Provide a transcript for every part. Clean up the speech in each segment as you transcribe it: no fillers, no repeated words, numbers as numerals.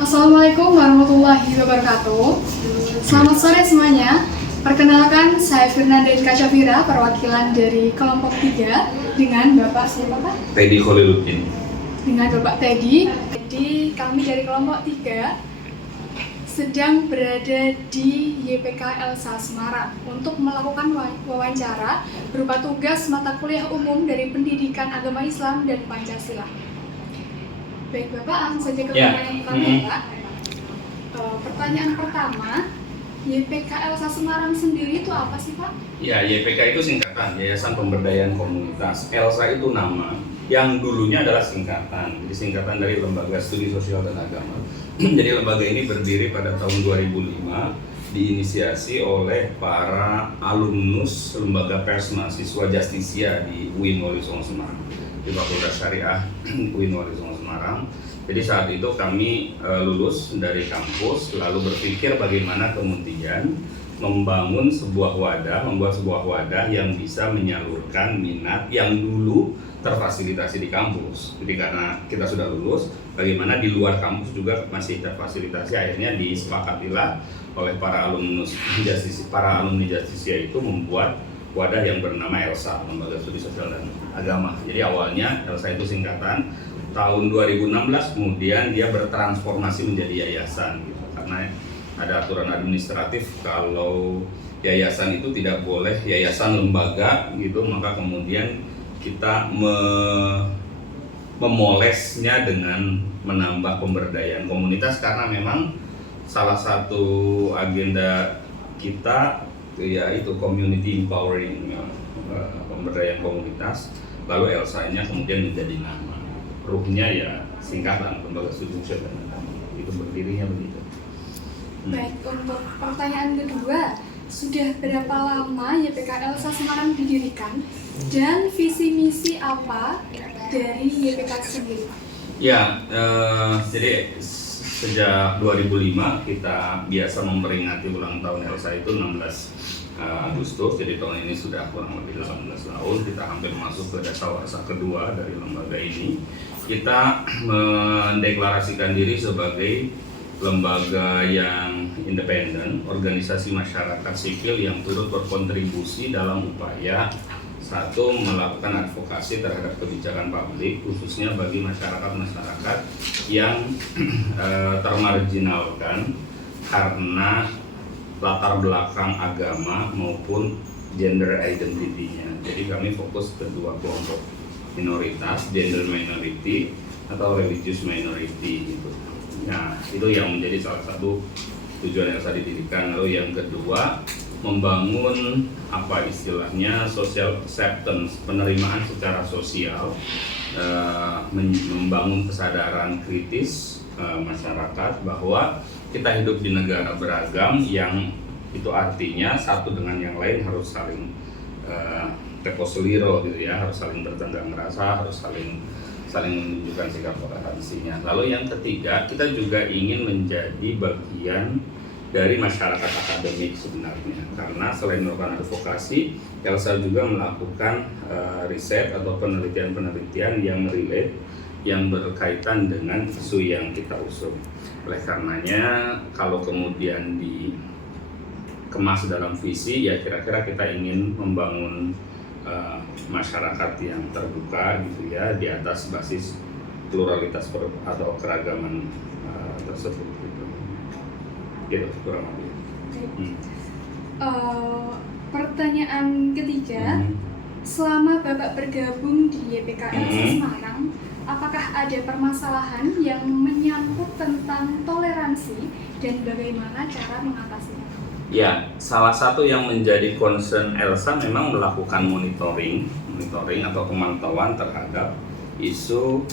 Assalamualaikum warahmatullahi wabarakatuh. Selamat sore semuanya. Perkenalkan, saya Firnanda Ika Syafira, perwakilan dari kelompok 3 dengan Bapak siapa Pak? Teddy Kholiluddin. Dengan Bapak Teddy. Jadi kami dari kelompok 3 sedang berada di YPK Elsa Semarang untuk melakukan wawancara berupa tugas mata kuliah umum dari Pendidikan Agama Islam dan Pancasila. Baik Bapak, langsung saja ke pertanyaan pertama ya Pak. Pertanyaan pertama, YPK Elsa Semarang sendiri itu apa sih Pak? Ya, YPK itu singkatan Yayasan Pemberdayaan Komunitas. Elsa itu nama yang dulunya adalah singkatan. Jadi singkatan dari Lembaga Studi Sosial dan Agama. Jadi lembaga ini berdiri pada tahun 2005, diinisiasi oleh para alumnus Lembaga Pers Mahasiswa Justisia di UIN Wali Songo Semarang, di Fakultas Syariah UIN Wali Songo Semarang. Jadi saat itu kami lulus dari kampus, lalu berpikir bagaimana kemudian membangun sebuah wadah, membuat sebuah wadah yang bisa menyalurkan minat yang dulu terfasilitasi di kampus. Jadi karena kita sudah lulus, bagaimana di luar kampus juga masih terfasilitasi, akhirnya disepakatilah oleh para alumni Justisia itu membuat wadah yang bernama ELSA, Lembaga Studi Sosial dan Agama. Jadi awalnya ELSA itu singkatan, tahun 2016 kemudian dia bertransformasi menjadi yayasan gitu. Karena ada aturan administratif kalau yayasan itu tidak boleh yayasan lembaga gitu, maka kemudian kita memolesnya dengan menambah pemberdayaan komunitas, karena memang salah satu agenda kita ya itu community empowering, pemberdayaan komunitas. Lalu ELSA-nya kemudian menjadi nama, ruhnya ya singkatan Lembaga Studi Sosial dan Agama, itu berdirinya begitu. Baik, untuk pertanyaan kedua, sudah berapa lama YPK Elsa Semarang didirikan dan visi misi apa dari YPK sendiri? Ya, jadi sejak 2005 kita biasa memperingati ulang tahun ELSA itu 16 Agustus. Jadi tahun ini sudah kurang lebih 18 tahun, kita hampir masuk ke dasawarsa kedua dari lembaga ini. Kita mendeklarasikan diri sebagai lembaga yang independen, organisasi masyarakat sipil yang turut berkontribusi dalam upaya satu, melakukan advokasi terhadap kebijakan publik khususnya bagi masyarakat yang termarginalkan karena latar belakang agama maupun gender identity-nya. Jadi kami fokus ke dua kelompok minoritas, gender minority atau religious minority gitu. Nah, itu yang menjadi salah satu tujuan yang saya didirikan. Lalu yang kedua, membangun apa istilahnya social acceptance, penerimaan secara sosial, membangun kesadaran kritis masyarakat bahwa kita hidup di negara beragam, yang itu artinya satu dengan yang lain harus saling tekoseliro gitu ya, harus saling bertenggang rasa, harus saling menunjukkan sikap toleransinya. Lalu yang ketiga, kita juga ingin menjadi bagian dari masyarakat akademik sebenarnya, karena selain melakukan advokasi, ELSA juga melakukan riset atau penelitian yang relate, yang berkaitan dengan isu yang kita usung. Oleh karenanya, kalau kemudian dikemas dalam visi, ya kira-kira kita ingin membangun masyarakat yang terbuka gitu ya, di atas basis pluralitas atau keragaman tersebut gitu kurang lebih. Pertanyaan ketiga, selama Bapak bergabung di YPK Elsa Semarang, apakah ada permasalahan yang menyangkut tentang toleransi dan bagaimana cara mengatasinya? Ya, salah satu yang menjadi concern ELSA memang melakukan monitoring atau pemantauan terhadap isu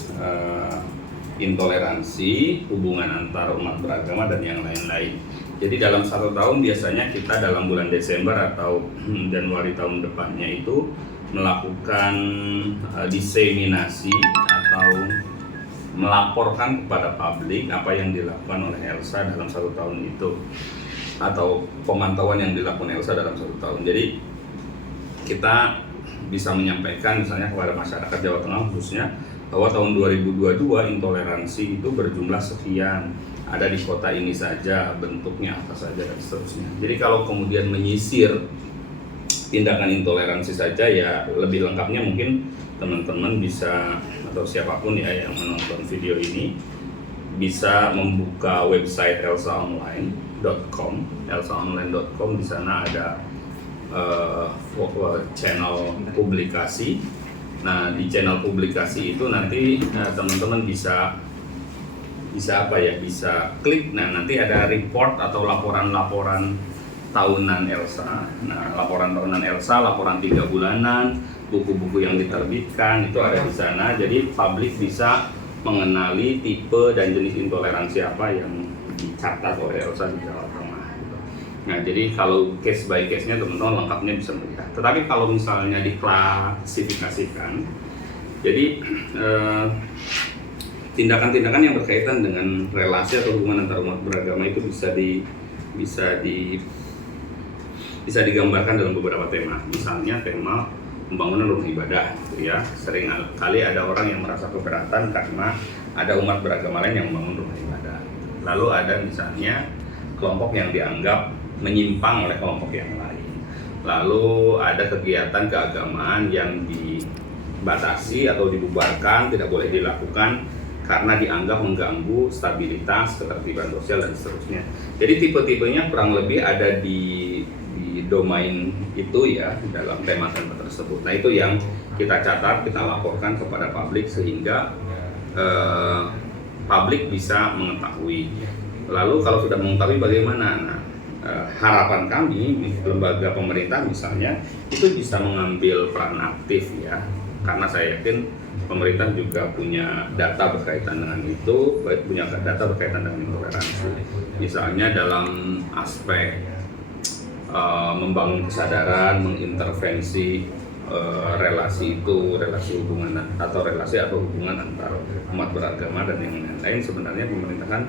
intoleransi, hubungan antar umat beragama dan yang lain-lain. Jadi dalam satu tahun biasanya kita dalam bulan Desember atau Januari tahun depannya itu melakukan diseminasi atau melaporkan kepada publik apa yang dilakukan oleh ELSA dalam satu tahun itu, atau pemantauan yang dilakukan ELSA dalam satu tahun. Jadi kita bisa menyampaikan misalnya kepada masyarakat Jawa Tengah khususnya bahwa tahun 2022 intoleransi itu berjumlah sekian, ada di kota ini saja, bentuknya apa saja dan seterusnya. Jadi kalau kemudian menyisir tindakan intoleransi saja, ya lebih lengkapnya mungkin teman-teman bisa, atau siapapun ya yang menonton video ini, bisa membuka website elsaonline.com. Di sana ada channel publikasi. Nah, di channel publikasi itu nanti teman-teman bisa klik. Nah, nanti ada report atau laporan tahunan Elsa. Nah, laporan tahunan Elsa, laporan 3 bulanan, buku-buku yang diterbitkan itu ada di sana. Jadi publik bisa mengenali tipe dan jenis intoleransi apa yang dicatat oleh Elsa di Jawa Tengah. Nah, jadi kalau case by case-nya teman-teman lengkapnya bisa melihat. Tetapi kalau misalnya diklasifikasikan, jadi tindakan-tindakan yang berkaitan dengan relasi atau hubungan antar umat beragama itu bisa digambarkan dalam beberapa tema. Misalnya tema pembangunan rumah ibadah, gitu ya. Sering kali ada orang yang merasa keberatan karena ada umat beragama lain yang membangun rumah ibadah. Lalu ada misalnya kelompok yang dianggap menyimpang oleh kelompok yang lain. Lalu ada kegiatan keagamaan yang dibatasi atau dibubarkan, tidak boleh dilakukan karena dianggap mengganggu stabilitas, ketertiban sosial dan seterusnya. Jadi tipe-tipenya kurang lebih ada di domain itu ya, dalam tema-tema tersebut. Nah, itu yang kita catat, kita laporkan kepada publik sehingga publik bisa mengetahui. Lalu kalau sudah mengetahui bagaimana? Nah, harapan kami lembaga pemerintah misalnya itu bisa mengambil peran aktif ya, karena saya yakin pemerintah juga punya data berkaitan dengan itu, punya data berkaitan dengan intoleransi. Misalnya dalam aspek membangun kesadaran, mengintervensi relasi hubungan atau hubungan antar umat beragama dan yang lain-lain. Sebenarnya pemerintah kan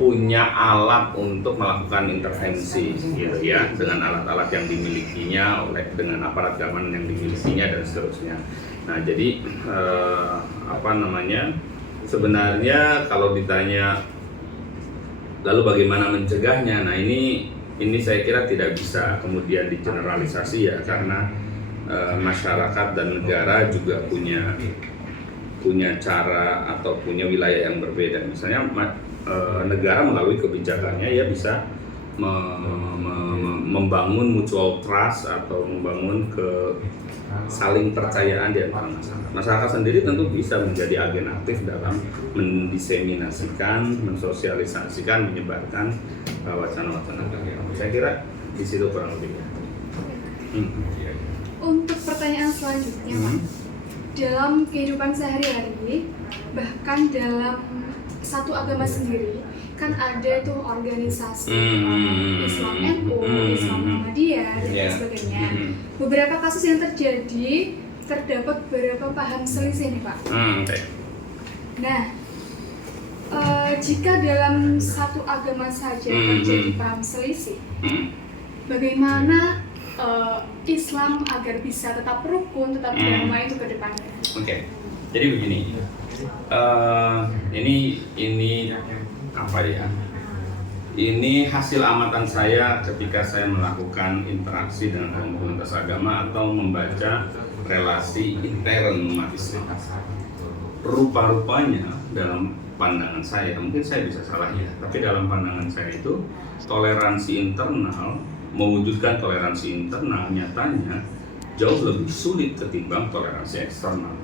punya alat untuk melakukan intervensi gitu ya, dengan alat-alat yang dimilikinya dengan aparat keamanan yang dimilikinya dan seterusnya. Nah, jadi sebenarnya kalau ditanya lalu bagaimana mencegahnya, nah ini saya kira tidak bisa kemudian digeneralisasi ya, karena masyarakat dan negara juga punya cara atau punya wilayah yang berbeda. Misalnya negara melalui kebijakannya ya bisa membangun mutual trust atau membangun saling percayaan di antara masyarakat. Masyarakat sendiri tentu bisa menjadi agen aktif dalam mendiseminasikan, mensosialisasikan, menyebarkan wacana-wacana agama. Saya kira di situ kurang lebih. Untuk pertanyaan selanjutnya, Pak, dalam kehidupan sehari-hari, bahkan dalam satu agama sendiri, kan ada tuh organisasi Islam NU, Islam Muhammadiyah dan lain sebagainya. Beberapa kasus yang terjadi terdapat beberapa paham selisih nih, Pak. Nah, jika dalam satu agama saja terjadi paham selisih, bagaimana Islam agar bisa tetap rukun, tetap damai itu ke depannya? Oke. Jadi begini, ini apa ya? Ini hasil amatan saya ketika saya melakukan interaksi dengan kelompok lintas agama atau membaca relasi intern umat Islam. Rupa-rupanya dalam pandangan saya, mungkin saya bisa salah ya, tapi dalam pandangan saya itu toleransi internal, mewujudkan toleransi internal nyatanya jauh lebih sulit ketimbang toleransi eksternal.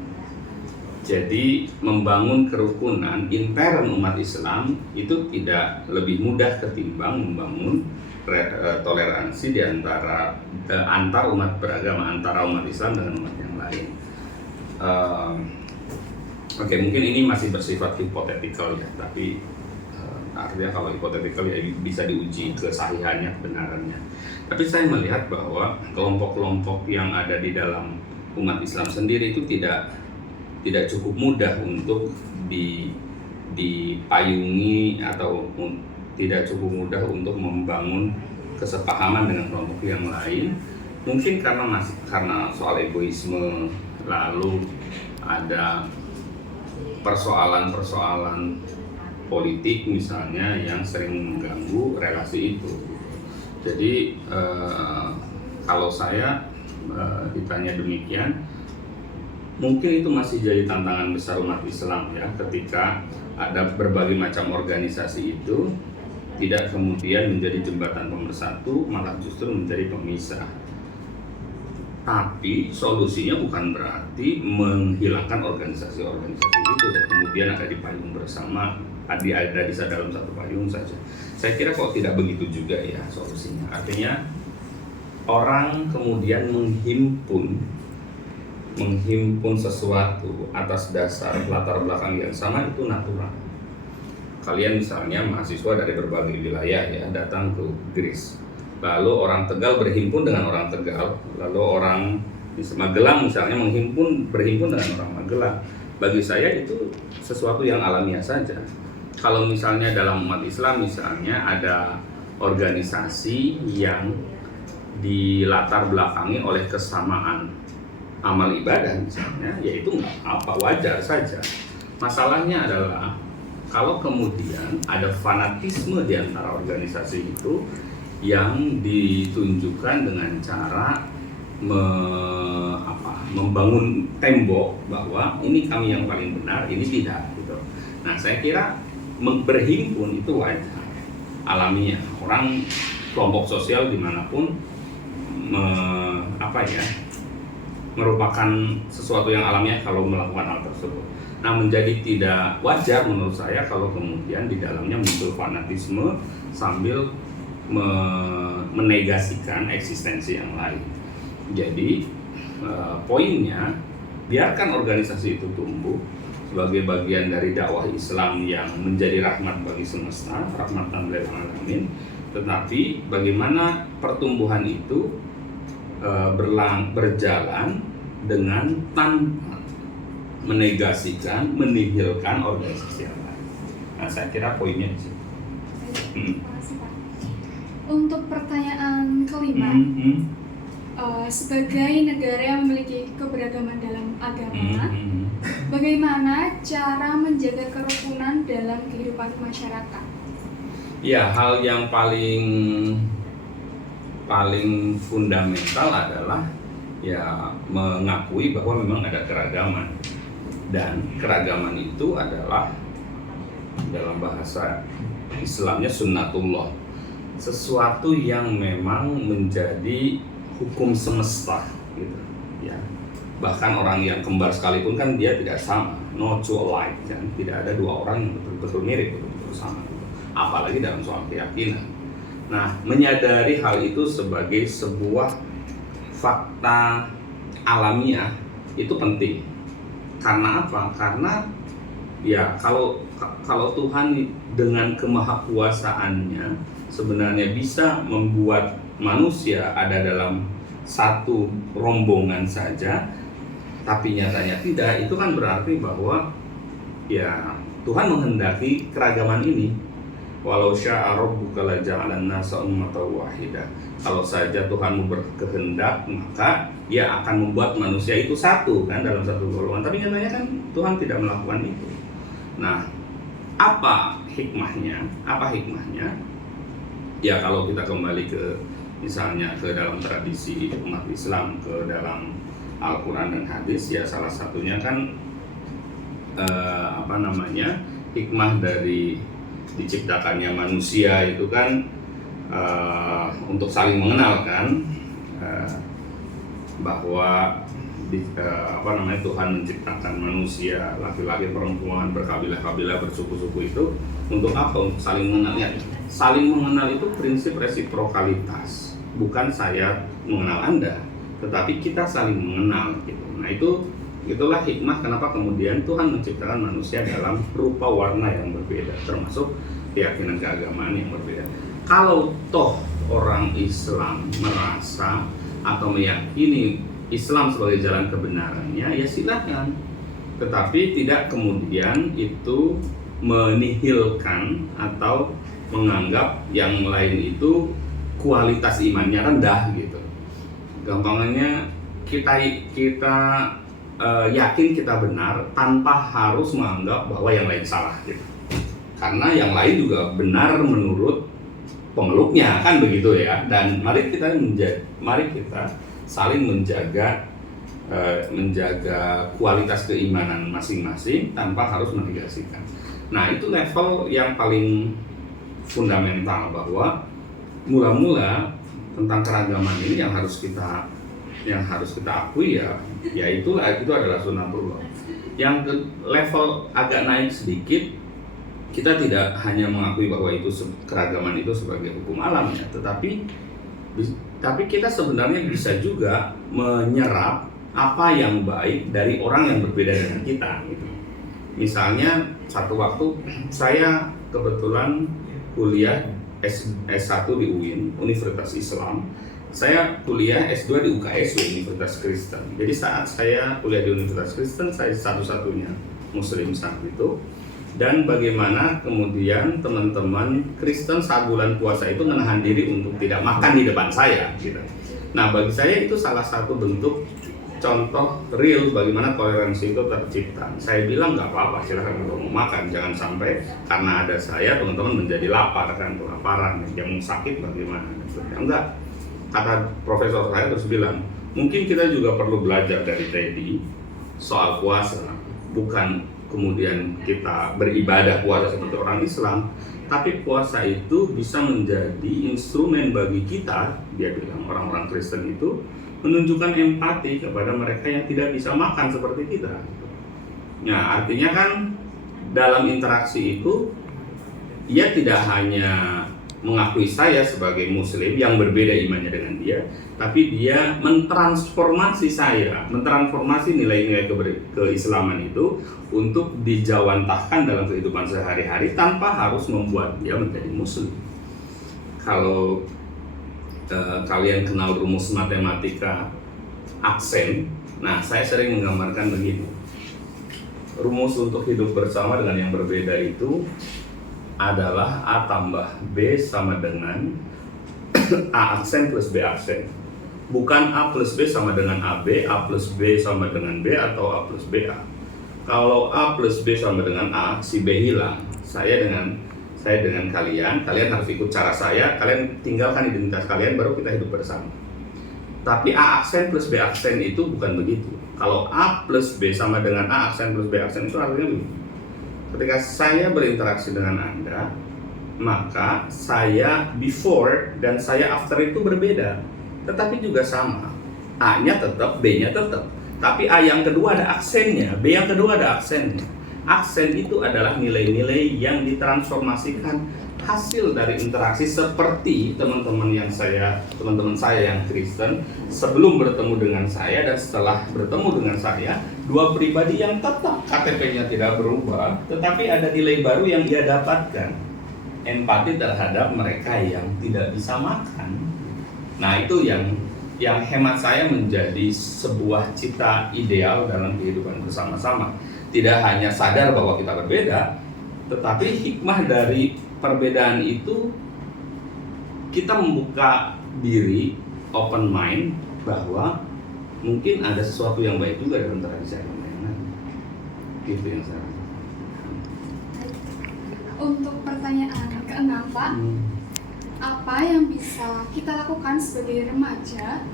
Jadi membangun kerukunan intern umat Islam itu tidak lebih mudah ketimbang membangun toleransi di antara antar umat beragama, antara umat Islam dengan umat yang lain. Oke, mungkin ini masih bersifat hipotetikal ya, tapi artinya kalau hipotetikal ya bisa diuji kesahihannya, kebenarannya. Tapi saya melihat bahwa kelompok-kelompok yang ada di dalam umat Islam sendiri itu tidak cukup mudah untuk dipayungi atau tidak cukup mudah untuk membangun kesepahaman dengan kelompok yang lain. Mungkin karena soal egoisme, lalu ada persoalan-persoalan politik misalnya yang sering mengganggu relasi itu. Jadi kalau saya ditanya demikian, mungkin itu masih jadi tantangan besar umat Islam ya, ketika ada berbagai macam organisasi itu tidak kemudian menjadi jembatan pemersatu, malah justru menjadi pemisah. Tapi solusinya bukan berarti menghilangkan organisasi-organisasi itu dan kemudian ada di payung bersama, ada bisa dalam satu payung saja. Saya kira kok tidak begitu juga ya solusinya. Artinya orang kemudian menghimpun sesuatu atas dasar latar belakang yang sama itu natural. Kalian misalnya mahasiswa dari berbagai wilayah ya datang ke Greece, lalu orang Tegal berhimpun dengan orang Tegal, lalu orang di Magelang misalnya berhimpun dengan orang Magelang. Bagi saya itu sesuatu yang alamiah saja. Kalau misalnya dalam umat Islam misalnya ada organisasi yang dilatar belakangi oleh kesamaan amal ibadah misalnya, ya itu nggak apa, wajar saja. Masalahnya adalah kalau kemudian ada fanatisme di antara organisasi itu yang ditunjukkan dengan cara membangun tembok bahwa ini kami yang paling benar, ini tidak gitu. Nah, saya kira berhimpun itu wajar, alamiah. Orang kelompok sosial dimanapun merupakan sesuatu yang alamiah kalau melakukan hal tersebut. Nah, menjadi tidak wajar menurut saya kalau kemudian di dalamnya muncul fanatisme sambil menegasikan eksistensi yang lain. Jadi poinnya, biarkan organisasi itu tumbuh sebagai bagian dari dakwah Islam yang menjadi rahmat bagi semesta, rahmatan lil alamin. Tetapi bagaimana pertumbuhan itu berjalan dengan tanpa menegasikan, menihilkan organisasi yang lain. Nah, saya kira poinnya di situ. Terima kasih, Pak. Untuk pertanyaan kelima, sebagai negara yang memiliki keberagaman dalam agama, bagaimana cara menjaga kerukunan dalam kehidupan masyarakat? Ya, hal yang paling fundamental adalah ya mengakui bahwa memang ada keragaman. Dan keragaman itu adalah dalam bahasa Islamnya sunnatullah, sesuatu yang memang menjadi hukum semesta gitu ya. Bahkan orang yang kembar sekalipun kan dia tidak sama, no two alike kan, tidak ada dua orang yang betul-betul mirip, betul-betul sama gitu. Apalagi dalam soal keyakinan. Nah, menyadari hal itu sebagai sebuah fakta alamiah itu penting. Karena apa? Karena ya kalau Tuhan dengan kemahakuasaannya sebenarnya bisa membuat manusia ada dalam satu rombongan saja, tapi nyatanya tidak, itu kan berarti bahwa ya Tuhan menghendaki keragaman ini. Walau syaa rabbuka la ja'alan nasa ummatan wahidah. Kalau saja Tuhanmu berkehendak, maka Dia akan membuat manusia itu satu kan dalam satu golongan. Tapi nyatanya kan Tuhan tidak melakukan itu. Nah, apa hikmahnya? Ya kalau kita kembali ke misalnya ke dalam tradisi umat Islam, ke dalam Al-Quran dan hadis, ya salah satunya kan hikmah dari diciptakannya manusia itu kan untuk saling mengenal kan, bahwa Tuhan menciptakan manusia laki-laki perempuan berkabilah-kabilah bersuku-suku itu untuk apa? Untuk saling mengenal. Ya, saling mengenal itu prinsip resiprokalitas, bukan saya mengenal Anda, tetapi kita saling mengenal gitu. Nah, itulah hikmah kenapa kemudian Tuhan menciptakan manusia dalam rupa warna yang berbeda, termasuk keyakinan keagamaan yang berbeda. Kalau toh orang Islam merasa atau meyakini Islam sebagai jalan kebenarannya, ya silakan. Tetapi tidak kemudian itu menihilkan atau menganggap yang lain itu kualitas imannya rendah gitu. Gampangnya kita yakin kita benar tanpa harus menganggap bahwa yang lain salah gitu. Karena yang lain juga benar menurut pemeluknya, kan begitu ya. Dan mari kita saling menjaga kualitas keimanan masing-masing tanpa harus menegasikan. Nah, itu level yang paling fundamental, bahwa mula-mula tentang keragaman ini yang harus kita akui itu adalah sunatullah. Yang level agak naik sedikit, kita tidak hanya mengakui bahwa itu keragaman itu sebagai hukum alam ya, tetapi kita sebenarnya bisa juga menyerap apa yang baik dari orang yang berbeda dengan kita gitu. Misalnya satu waktu saya kebetulan kuliah S1 di UIN, Universitas Islam. Saya kuliah S2 di UKSW, Universitas Kristen. Jadi saat saya kuliah di Universitas Kristen, saya satu-satunya muslim saat itu. Dan bagaimana kemudian teman-teman Kristen saat bulan puasa itu menahan diri untuk tidak makan di depan saya gitu. Nah, bagi saya itu salah satu bentuk contoh real bagaimana toleransi itu tercipta. Saya bilang nggak apa-apa, silahkan kalau mau makan, jangan sampai karena ada saya teman-teman menjadi lapar, kan kelaparan, yang sakit bagaimana. Enggak, kata profesor saya terus bilang, mungkin kita juga perlu belajar dari Teddy soal puasa, bukan kemudian kita beribadah puasa seperti orang Islam, tapi puasa itu bisa menjadi instrumen bagi kita, dia bilang, orang-orang Kristen itu menunjukkan empati kepada mereka yang tidak bisa makan seperti kita. Nah, artinya kan dalam interaksi itu ia tidak hanya mengakui saya sebagai muslim yang berbeda imannya dengan dia, tapi dia mentransformasi saya, mentransformasi nilai-nilai keislaman itu untuk dijawantahkan dalam kehidupan sehari-hari tanpa harus membuat dia menjadi muslim. Kalau kalian kenal rumus matematika aksen, nah saya sering menggambarkan begini. Rumus untuk hidup bersama dengan yang berbeda itu adalah A tambah B sama dengan A aksen plus B aksen. Bukan A plus B sama dengan AB, A plus B sama dengan B, atau A plus B A. Kalau A plus B sama dengan A, si B hilang. Saya dengan kalian harus ikut cara saya, kalian tinggalkan identitas kalian, baru kita hidup bersama. Tapi A aksen plus B aksen itu bukan begitu. Kalau A plus B sama dengan A aksen plus B aksen itu artinya begini. Ketika saya berinteraksi dengan Anda, maka saya before dan saya after itu berbeda, tetapi juga sama. A-nya tetap, B-nya tetap. Tapi A yang kedua ada aksennya, B yang kedua ada aksennya. Aksen itu adalah nilai-nilai yang ditransformasikan hasil dari interaksi seperti teman-teman saya yang Kristen sebelum bertemu dengan saya dan setelah bertemu dengan saya, dua pribadi yang tetap KTP-nya tidak berubah, tetapi ada nilai baru yang dia dapatkan. Empati terhadap mereka yang tidak bisa makan. Nah, itu yang hemat saya menjadi sebuah cita ideal dalam kehidupan bersama-sama. Tidak hanya sadar bahwa kita berbeda, tetapi hikmah dari perbedaan itu kita membuka diri, open mind, bahwa mungkin ada sesuatu yang baik juga dalam tradisi agama yang lain. Itu yang saya rasa. Untuk pertanyaan ke-6, Pak, apa yang bisa kita lakukan sebagai remaja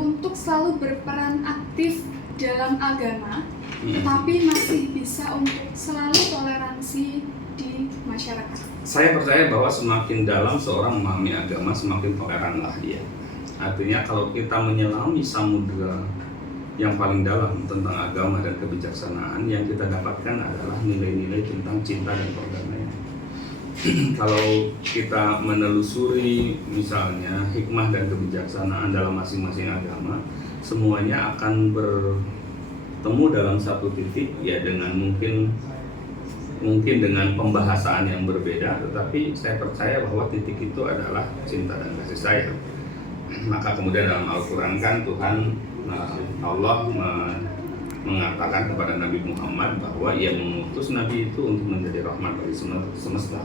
untuk selalu berperan aktif dalam agama, tetapi masih bisa untuk selalu toleransi di masyarakat? Saya percaya bahwa semakin dalam seorang memahami agama, semakin toleranlah dia. Artinya kalau kita menyelami samudera yang paling dalam tentang agama dan kebijaksanaan, yang kita dapatkan adalah nilai-nilai tentang cinta dan perdamaian. Kalau kita menelusuri misalnya hikmah dan kebijaksanaan dalam masing-masing agama, semuanya akan bertemu dalam satu titik, ya dengan mungkin dengan pembahasaan yang berbeda, tetapi saya percaya bahwa titik itu adalah cinta dan kasih sayang. Maka kemudian dalam Al-Quran kan Tuhan Allah mengatakan kepada Nabi Muhammad bahwa ia mengutus Nabi itu untuk menjadi rahmat bagi semesta.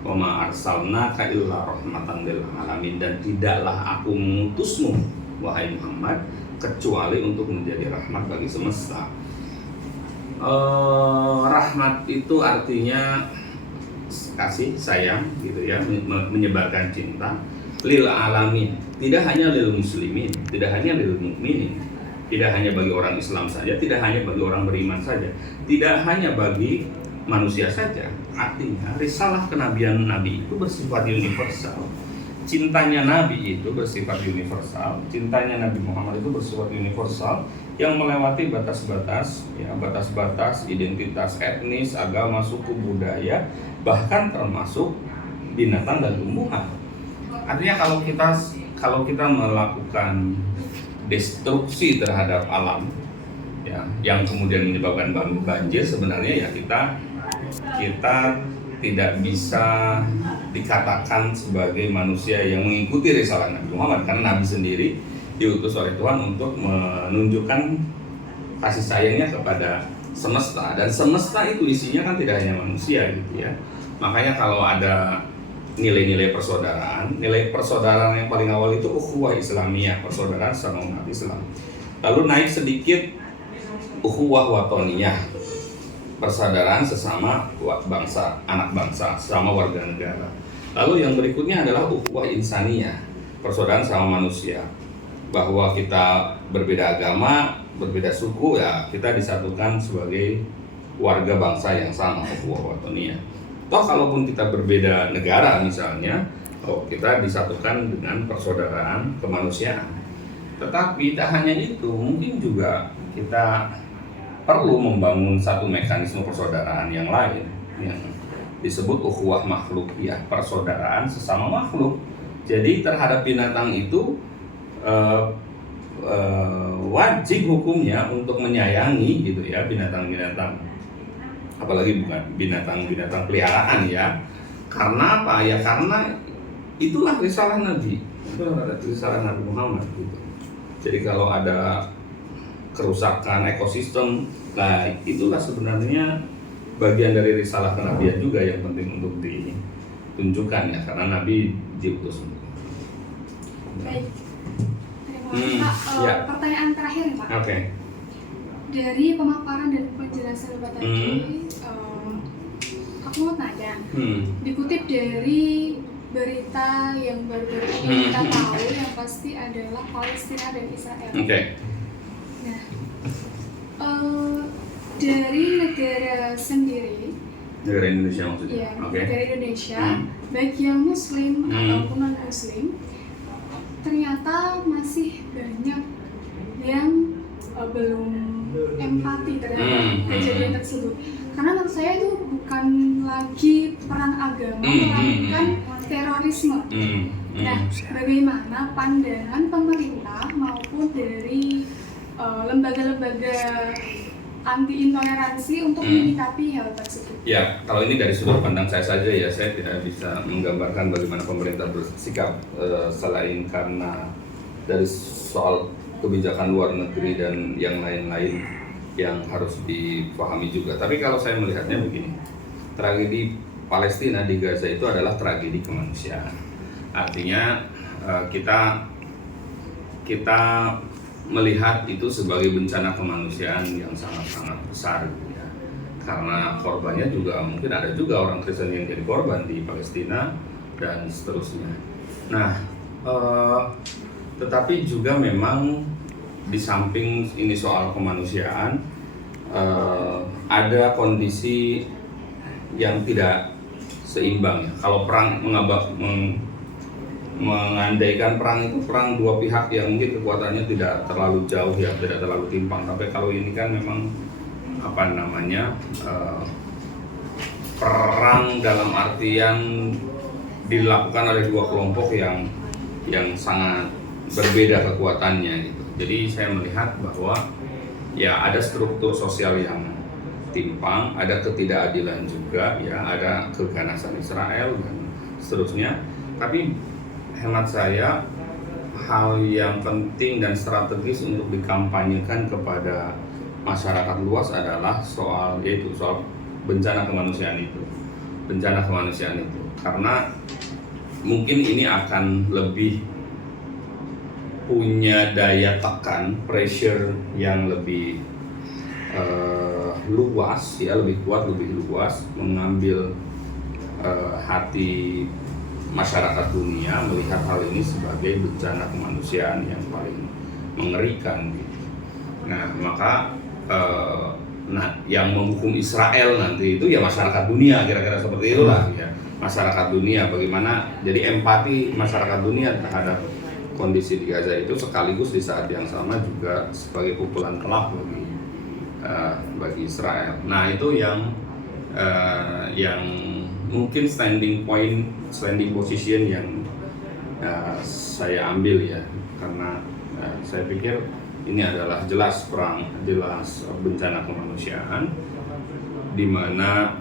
Wa ma arsalnaka illa rahmatan lil alamin, dan tidaklah aku mengutusmu wahai Muhammad kecuali untuk menjadi rahmat bagi semesta. Rahmat itu artinya kasih sayang gitu ya, menyebarkan cinta lil alamin, tidak hanya lil muslimin, tidak hanya lil mukminin, tidak hanya bagi orang Islam saja, tidak hanya bagi orang beriman saja, tidak hanya bagi manusia saja. Artinya risalah kenabian Nabi itu bersifat universal. Cintanya Nabi itu bersifat universal, cintanya Nabi Muhammad itu bersifat universal yang melewati batas-batas, ya, batas-batas identitas etnis, agama, suku, budaya, bahkan termasuk binatang dan tumbuhan. Artinya kalau kita melakukan destruksi terhadap alam, ya, yang kemudian menyebabkan banjir, sebenarnya ya kita tidak bisa dikatakan sebagai manusia yang mengikuti risalah Nabi Muhammad, karena Nabi sendiri diutus oleh Tuhan untuk menunjukkan kasih sayangnya kepada semesta, dan semesta itu isinya kan tidak hanya manusia gitu ya. Makanya kalau ada nilai-nilai persaudaraan yang paling awal itu ukhuwah Islamiyah, persaudaraan sama umat Islam. Lalu naik sedikit ukhuwah watoniyah, persaudaraan sesama bangsa, anak bangsa, sesama warga negara. Lalu yang berikutnya adalah ukhuwah insaniyah, persaudaraan sama manusia, bahwa kita berbeda agama, berbeda suku, ya kita disatukan sebagai warga bangsa yang sama, ukhuwah watoniyah. Toh kalaupun kita berbeda negara misalnya, kita disatukan dengan persaudaraan kemanusiaan. Tetapi tak hanya itu, mungkin juga kita perlu membangun satu mekanisme persaudaraan yang lain yang disebut ukhuwah makhlukiyah, persaudaraan sesama makhluk. Jadi terhadap binatang itu wajib hukumnya untuk menyayangi gitu ya, binatang-binatang, apalagi bukan binatang-binatang peliharaan ya. Karena apa ya? Karena itulah risalah Nabi, risalah Nabi Muhammad gitu. Jadi kalau ada kerusakan ekosistem, nah itulah sebenarnya bagian dari risalah kenabian juga yang penting untuk ditunjukkan ya, karena Nabi diutus. Baik, terima kasih Pak. Ya. Pertanyaan terakhir nih Pak. Oke. Dari pemaparan dan penjelasan Bapak tadi, aku mau tanya, dikutip dari berita yang baru-baru ini kita tahu, yang pasti adalah Palestina dan Israel. Okay. Nah, dari negara sendiri, negara Indonesia maksudnya? ya, Okay. negara Indonesia, baik yang Muslim ataupun non-Muslim, ternyata masih banyak yang belum empati terhadap kejadian tersebut. Karena menurut saya itu bukan lagi perang agama, melainkan terorisme. Nah, bagaimana pandangan pemerintah maupun dari lembaga-lembaga anti intoleransi untuk menyikapi hal tersebut? Ya, kalau ini dari sudut pandang saya saja ya, saya tidak bisa menggambarkan bagaimana pemerintah bersikap selain karena dari soal kebijakan luar negeri dan yang lain-lain yang harus dipahami juga. Tapi kalau saya melihatnya begini, tragedi Palestina di Gaza itu adalah tragedi kemanusiaan. Artinya kita melihat itu sebagai bencana kemanusiaan yang sangat-sangat besar gitu ya. Karena korbannya juga mungkin ada juga orang Kristen yang jadi korban di Palestina dan seterusnya. Nah, tetapi juga memang di samping ini soal kemanusiaan, ada kondisi yang tidak seimbang ya. Kalau perang mengandaikan perang itu perang dua pihak yang mungkin kekuatannya tidak terlalu jauh ya, tidak terlalu timpang. Tapi kalau ini kan memang perang dalam artian dilakukan oleh dua kelompok yang sangat berbeda kekuatannya gitu. Jadi saya melihat bahwa ya ada struktur sosial yang timpang, ada ketidakadilan juga ya, ada keganasan Israel dan seterusnya. Tapi hemat saya hal yang penting dan strategis untuk dikampanyekan kepada masyarakat luas adalah soal bencana kemanusiaan itu. Bencana kemanusiaan itu. Karena mungkin ini akan lebih punya daya tekan, pressure yang lebih luas, ya lebih kuat, lebih luas, mengambil hati masyarakat dunia melihat hal ini sebagai bencana kemanusiaan yang paling mengerikan. Gitu. Nah, maka yang menghukum Israel nanti itu ya masyarakat dunia, kira-kira seperti itulah ya, masyarakat dunia. Bagaimana jadi empati masyarakat dunia terhadap kondisi di Gaza itu, sekaligus di saat yang sama juga sebagai pukulan telak bagi Israel. Nah, itu yang mungkin standing position yang saya ambil ya, karena saya pikir ini adalah jelas perang, jelas bencana kemanusiaan, di mana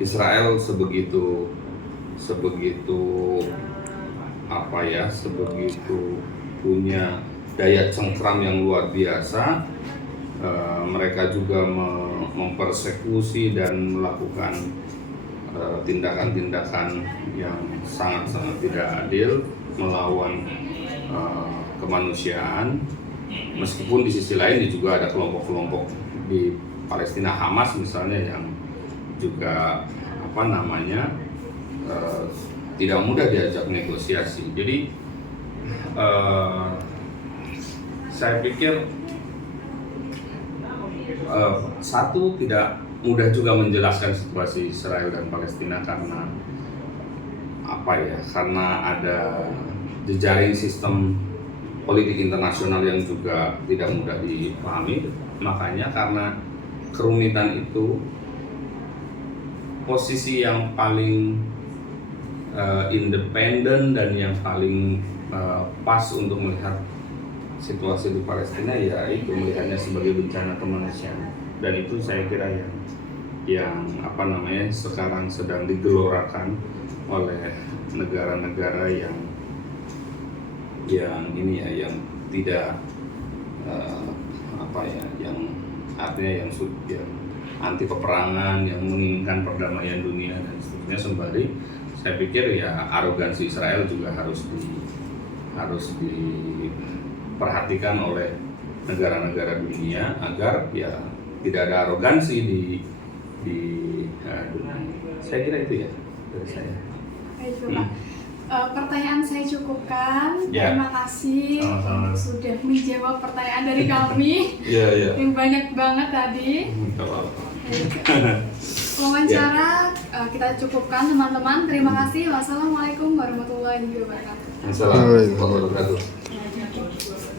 Israel sebegitu punya daya cengkram yang luar biasa. Mereka juga mempersekusi dan melakukan tindakan-tindakan yang sangat-sangat tidak adil melawan kemanusiaan. Meskipun di sisi lain juga ada kelompok-kelompok di Palestina, Hamas misalnya, yang juga tidak mudah diajak negosiasi. Jadi saya pikir satu, tidak mudah juga menjelaskan situasi Israel dan Palestina karena karena ada jejaring sistem politik internasional yang juga tidak mudah dipahami. Makanya karena kerumitan itu, posisi yang paling independen dan yang paling pas untuk melihat situasi di Palestina ya itu melihatnya sebagai bencana kemanusiaan. Dan itu saya kira yang sekarang sedang digelorakan oleh negara-negara yang tidak yang artinya yang anti peperangan, yang menginginkan perdamaian dunia dan seterusnya. Sembari saya pikir ya arogansi Israel juga harus diperhatikan oleh negara-negara dunia agar ya tidak ada arogansi di dunia. Saya kira itu ya dari saya. Baik, Pak. Pertanyaan saya cukupkan. Ya. Terima kasih Sama-sama. sudah menjawab pertanyaan dari kami. Yang banyak banget tadi. Wawancara kita cukupkan, teman-teman. Terima kasih. Wassalamualaikum warahmatullahi wabarakatuh. Assalamualaikum warahmatullahi wabarakatuh.